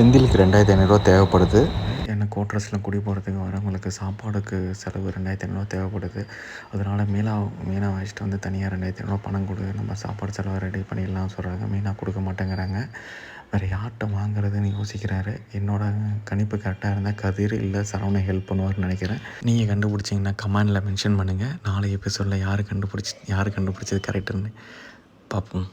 செந்திலுக்கு 2500 தேவைப்படுது. என்ன கோட்ரஸில் குடி போகிறதுக்கு வரவங்களுக்கு சாப்பாடுக்கு செலவு 2500 தேவைப்படுது. அதனால் மீனா வச்சுட்டு வந்து தனியாக 2500 பணம் கொடு, நம்ம சாப்பாடு செலவை ரெடி பண்ணிடலாம் சொல்கிறாங்க. மீனா கொடுக்க மாட்டேங்கிறாங்க. வேறு யார்கிட்ட வாங்குறதுன்னு யோசிக்கிறாரு. என்னோடய கணிப்பு கரெக்டாக இருந்தால் கதிர் இல்லை சரவணை ஹெல்ப் பண்ணுவார்னு நினைக்கிறேன். நீங்கள் கண்டுபிடிச்சிங்கன்னா கமெண்டில் மென்ஷன் பண்ணுங்கள். நாளைக்கு எபிசோடில் யார் கண்டுபிடிச்சது கரெக்டுன்னு பார்ப்போம்.